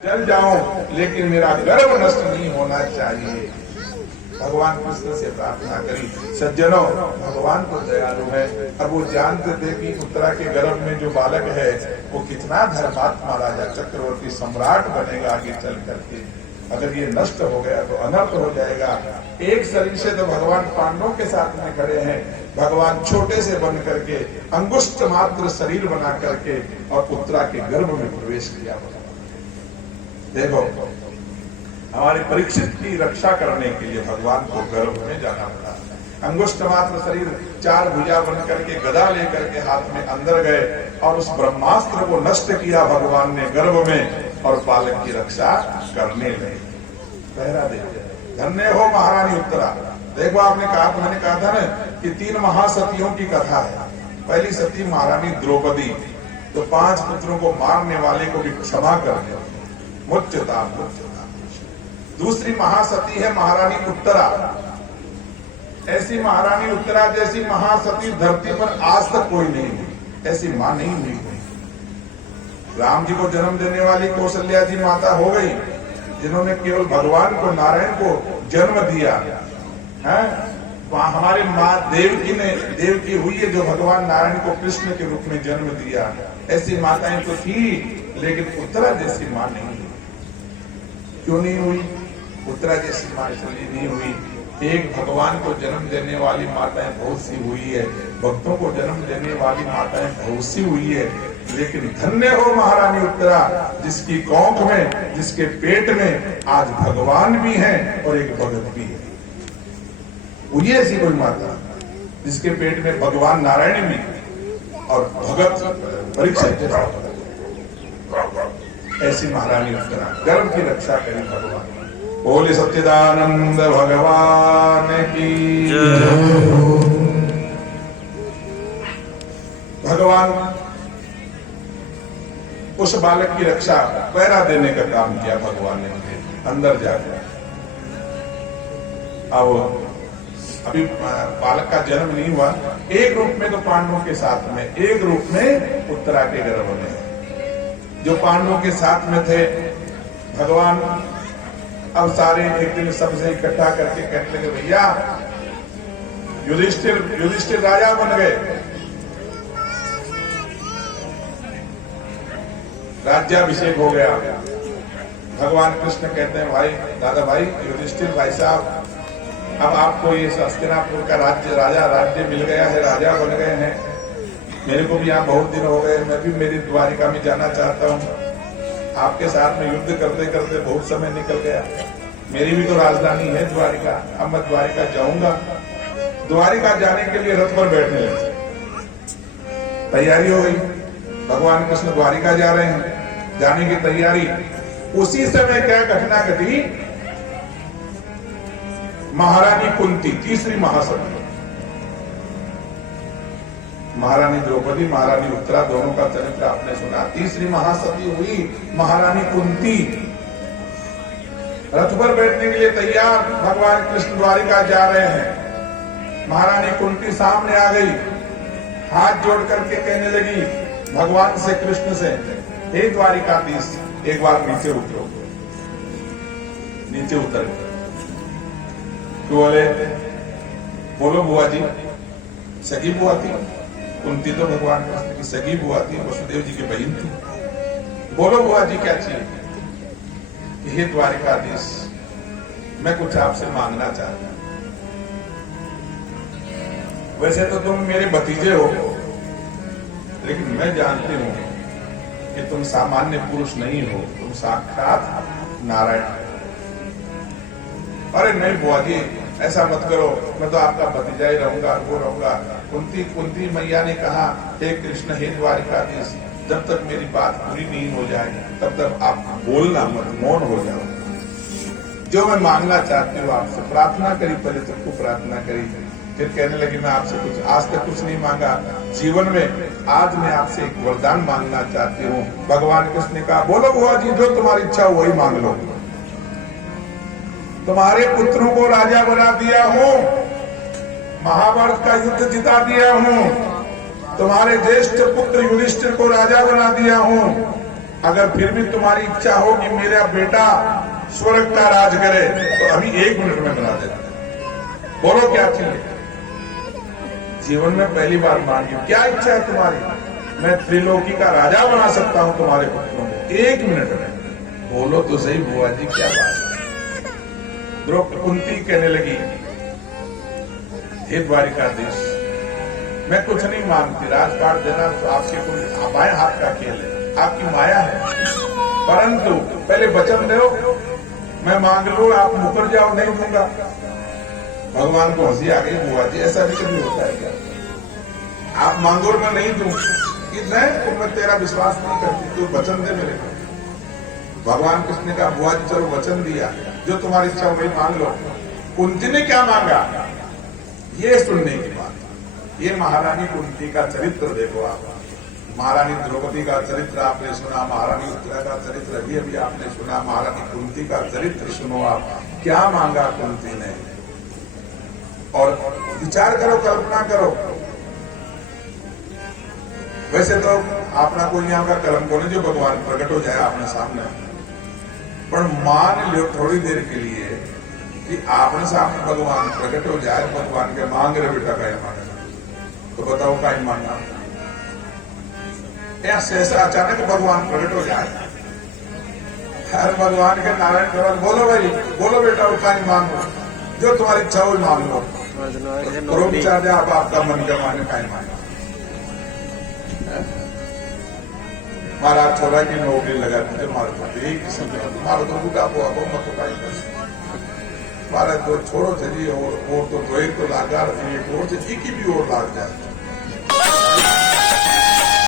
जल जाऊं लेकिन मेरा गर्व नष्ट नहीं होना चाहिए। भगवान कृष्ण से प्रार्थना करी। सज्जनों, भगवान तो दयालु है। अब वो जानते थे कि उत्तरा के गर्भ में जो बालक है वो कितना धर्मात्मा राजा चक्रवर्ती सम्राट बनेगा आगे चल करके। अगर ये नष्ट हो गया तो अनर्थ हो जाएगा। एक शरीर से तो भगवान पांडवों के साथ में खड़े हैं, भगवान छोटे से बन करके अंगुष्ठ मात्र शरीर बना करके और उत्तरा के गर्भ में प्रवेश किया। देखो, हमारे परीक्षित की रक्षा करने के लिए भगवान को गर्भ में जाना पड़ा। अंगुष्ठ मात्र शरीर, चार भुजा बन करके गदा लेकर के हाथ में अंदर गए और उस ब्रह्मास्त्र को नष्ट किया भगवान ने गर्भ में, और बालक की रक्षा करने लगे। पहरा दे, धन्य हो महारानी उत्तरा। देखो, आपने कहा, मैंने कहा था ना कि 3 महासतियों की कथा है। पहली सती महारानी द्रौपदी, तो 5 पुत्रों को मारने वाले को भी क्षमा कर दे, मुच्यता मुच्यता। दूसरी महासती है महारानी उत्तरा। ऐसी महारानी उत्तरा जैसी महासती धरती पर आज तक कोई नहीं हुई, ऐसी मां नहीं हुई। राम जी को जन्म देने वाली कौशल्या जी माता हो गई, जिन्होंने केवल भगवान को, नारायण को जन्म दिया है। वहां हमारे माँ देवकी हुई है, जो भगवान नारायण को कृष्ण के रूप में जन्म दिया। ऐसी माताएं तो थी, लेकिन उत्तरा जैसी मां नहीं हुई। क्यों नहीं हुई? उत्तरा जैसी मां इसलिए नहीं हुई, एक भगवान को जन्म देने वाली माताएं बहुत सी हुई है, भक्तों को जन्म देने वाली माताएं बहुत सी हुई है, लेकिन धन्य हो महारानी उत्तरा, जिसकी कोख में, जिसके पेट में आज भगवान भी हैं और एक भगत भी है। हुई ऐसी कोई माता जिसके पेट में भगवान नारायण भी और भगत परीक्षित। ऐसी महारानी उत्तरा गर्भ की रक्षा करी भगवान। बोले सच्चिदानंद भगवान की। भगवान उस बालक की रक्षा, पैरा देने का काम किया भगवान ने अंदर जाकर। अब अभी बालक का जन्म नहीं हुआ, एक रूप में तो पांडवों के साथ में, एक रूप में उत्तरा के गर्भ में। जो पांडवों के साथ में थे, भगवान अब एक दिन सबसे इकट्ठा करके कहने लगे, भैया युधिष्ठिर राजा बन गए, राज्याभिषेक हो गया। भगवान कृष्ण कहते हैं, भाई दादा भाई युधिष्ठिर भाई साहब, अब आपको ये हस्तिनापुर का राज्य मिल गया है, राजा बन गए हैं। मेरे को भी यहाँ बहुत दिन हो गए, मैं भी मेरी द्वारिका में जाना चाहता हूँ। आपके साथ में युद्ध करते करते बहुत समय निकल गया। मेरी भी तो राजधानी है द्वारिका, अब मैं द्वारिका जाऊंगा। द्वारिका जाने के लिए रथ पर बैठने लगे, तैयारी हो गई। भगवान कृष्ण द्वारिका जा रहे हैं, जाने की तैयारी। उसी समय क्या घटना घटी? महारानी कुंती, तीसरी महासती, महारानी द्रौपदी, महारानी उत्तरा, दोनों का चरित्र आपने सुना। तीसरी महासती हुई महारानी कुंती, रथ पर बैठने के लिए तैयार। भगवान कृष्ण द्वारिका जा रहे हैं। महारानी कुंती सामने आ गई, हाथ जोड़ करके कहने लगी भगवान से, कृष्ण से, हे द्वारिकाधीश, एक बार नीचे उतरो। नीचे उतर बोले, बोलो बुआ जी। सगी बुआ थी कुंती, तो भगवान कृष्ण की सगी बुआ थी, वसुदेव जी की बहन थी। बोलो बुआ जी, क्या चाहिए? हे द्वारिकाधीश, मैं कुछ आपसे मांगना चाहता हूं। वैसे तो तुम मेरे भतीजे हो, लेकिन मैं जानती हूं कि तुम सामान्य पुरुष नहीं हो, तुम साक्षात नारायण। अरे नहीं बुआ जी, ऐसा मत करो, मैं तो आपका भतीजा ही रहूंगा, वो रहूंगा। कुंती मैया ने कहा, हे कृष्ण, हे द्वारिकाधीश, जब तक मेरी बात पूरी नहीं हो जाए तब तक आप बोलना मत, मौन हो जाओ। जो मैं मांगना चाहती हूँ आपसे, प्रार्थना करी, पहले सबको प्रार्थना करी, फिर कहने लगी मैं आपसे कुछ आज तक कुछ नहीं मांगा जीवन में, आज मैं आपसे एक वरदान मांगना चाहती हूँ। भगवान कृष्ण ने कहा, बोलो बुआ जी, जो तुम्हारी इच्छा हो वही मांग लो। तुम्हारे पुत्रों को राजा बना दिया हूँ, महाभारत का युद्ध जिता दिया हूँ, तुम्हारे ज्येष्ठ पुत्र युधिष्ठिर को राजा बना दिया हूँ, अगर फिर भी तुम्हारी इच्छा हो कि मेरा बेटा स्वर्ग का राज करे तो अभी 1 मिनट में बना देता। बोलो क्या चाहिए? जीवन में पहली बार मांगी, क्या इच्छा है तुम्हारी? मैं त्रिलोकी का राजा बना सकता हूं तुम्हारे पुत्रों को 1 मिनट में। बोलो तो सही बुआ जी, क्या बात है? द्रौपदी कुंती कहने लगी, हे द्वारिकाधीश, मैं कुछ नहीं मांगती, राजपाट देना तो आपके कोई बाएं हाथ का खेल है, आपकी माया है, परंतु पहले वचन दो, मैं मांग लूं, आप मुकर जाओ, नहीं दूंगा। भगवान को हंसी आ गई, बुआ जी ऐसा भी कभी होता है क्या? आप मांगो मैं नहीं दूं, कि नहीं तो मैं तेरा विश्वास नहीं करती, तू वचन दे मेरे को। भगवान कृष्ण ने कहा, बुआ जी चलो वचन दिया, जो तुम्हारी इच्छा वही मांग लो। कुंती ने क्या मांगा, ये सुनने की बात। ये महारानी कुंती का चरित्र देखो आप। महारानी द्रौपदी का चरित्र आपने सुना, महारानी उत्तरा का चरित्र अभी आपने सुना, महारानी कुंती का चरित्र सुनो आप। क्या मांगा कुंती ने, और विचार करो, कल्पना करो। वैसे तो अपना कोई यहाँ का कर्म को नहीं जो भगवान प्रकट हो जाए आपने सामने, पर मान लो थोड़ी देर के लिए कि आपने सामने भगवान प्रकट हो जाए, भगवान के मांग रहे बेटा का मांगे, तो बताओ का मांगा? ऐसे ऐसा अचानक भगवान प्रकट हो जाए, हर भगवान के नारायण भगवान बोलो भाई, बोलो बेटा उठा ही मांगो, जो तुम्हारी इच्छा हो मांग लो। तो विचार दे आप आपका मन का माने का मांगा। महाराज छोरा की नौकरी लगा दीजिए, मारो तो बुढ़ापो अब मत पाई बस मारे तो छोड़ो चलिए, और तो एक तो लागा एक और की भी और लाग जाए।